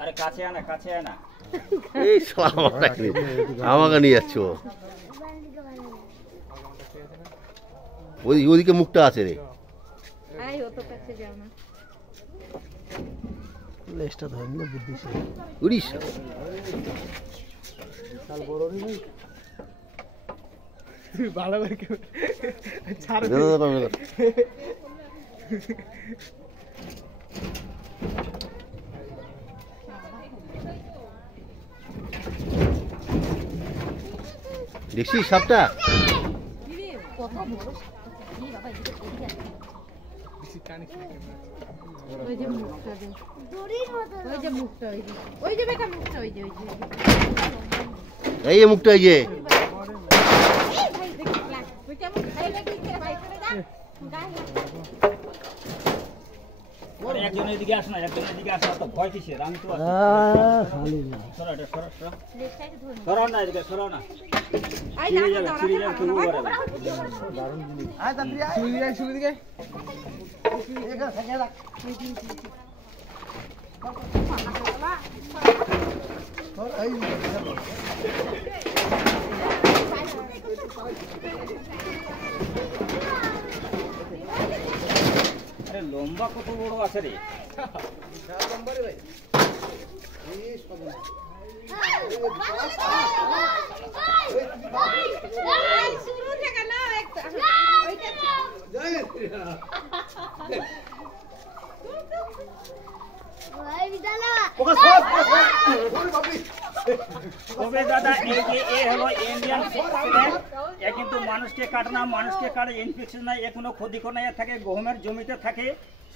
আরে কাছে আনা এই শালা আমাকে নিয়ে যাচ্ছ ওদিকে মুখটা আছে রে লেজটা ধরে নিলে বুদ্ধি উড়িষ্যা ভালো করে ছাড় দেখছিস সাপটা এই যে মুখটা এই যে একজন এদিকে আসনা তো ভয় কিসের আমি তো সরাও না এদিকে সরাও না ছিড়ে যাবে শুরু করে আরে লম্বা কত বড় আছে রে দাদা এ হলো ইন্ডিয়ান এ কিন্তু মানুষকে কাটে না, মানুষকে কাটে ইনফেকশন নাই, এ কোনো ক্ষতি করে না, থাকে গহমের জমিতে থাকে,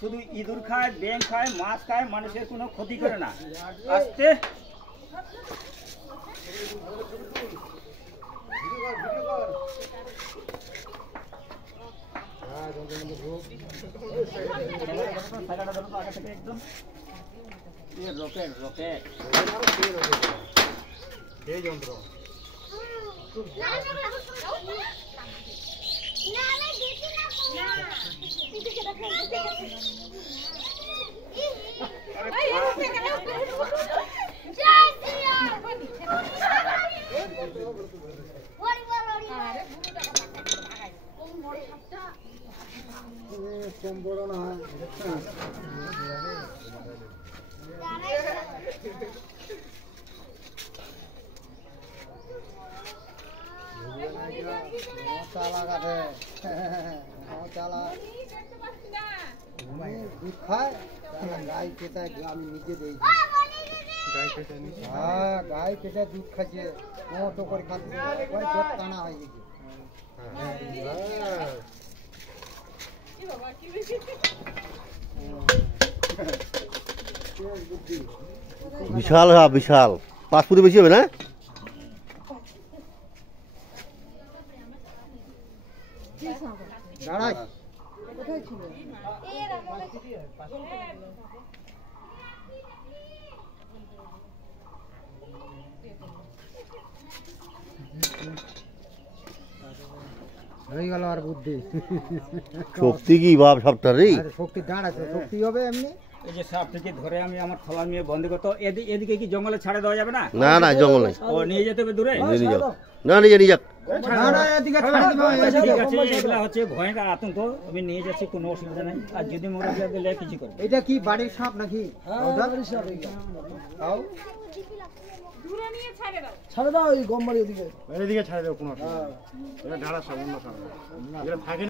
শুধু ইঁদুর খায়, ব্যাঙ খায়, মাছ খায়, মানুষের কোনো ক্ষতি করে না। আস্তে একদম রকেট রকেট এই যন্ত্র বড় না চালা কাটে চালা দুধ খায় গাই পেটায় আমি নিজে দিই হ্যাঁ গাই পেটায় দুধ খাচ্ছে মোটো করে খাচ্ছে পেট টানা হয়ে গেছে বিশাল বিশাল 5 ফুটে বেশি হবে না দাঁড়াই হয়ে গেল আর বুদ্ধি শক্তি কি বাপ সবটা রে শক্তি দাঁড়াচ্ছে শক্তি হবে এমনি এই যে সাপ থেকে ধরে আমি আমার থলা নিয়ে বন্ধ করতে এদিকে কি জঙ্গলে ছাড়ে দেওয়া যাবে না? না না জঙ্গল নাই ও নিয়ে যেতে হবে দূরে নিয়ে যাও না নিয়ে যাক না না এদিকে ছাড়ে দিবা ঠিক আছে এগুলা হচ্ছে ভয়ঙ্কর আতঙ্ক আমি নিয়ে যাচ্ছি কোনো অসুবিধা নাই আর যদি মরে গিয়ে দিলে কিছু করবে এটা কি বাড়ির সাপ নাকি বাড়ির সাপ তাও ছাড়ে দাও এই গম বাড়ি ওদিকে এদিকে ছাড়ে দাও কোনো এটা ঢাড়া সাপ অন্য সাপ এটা থাকে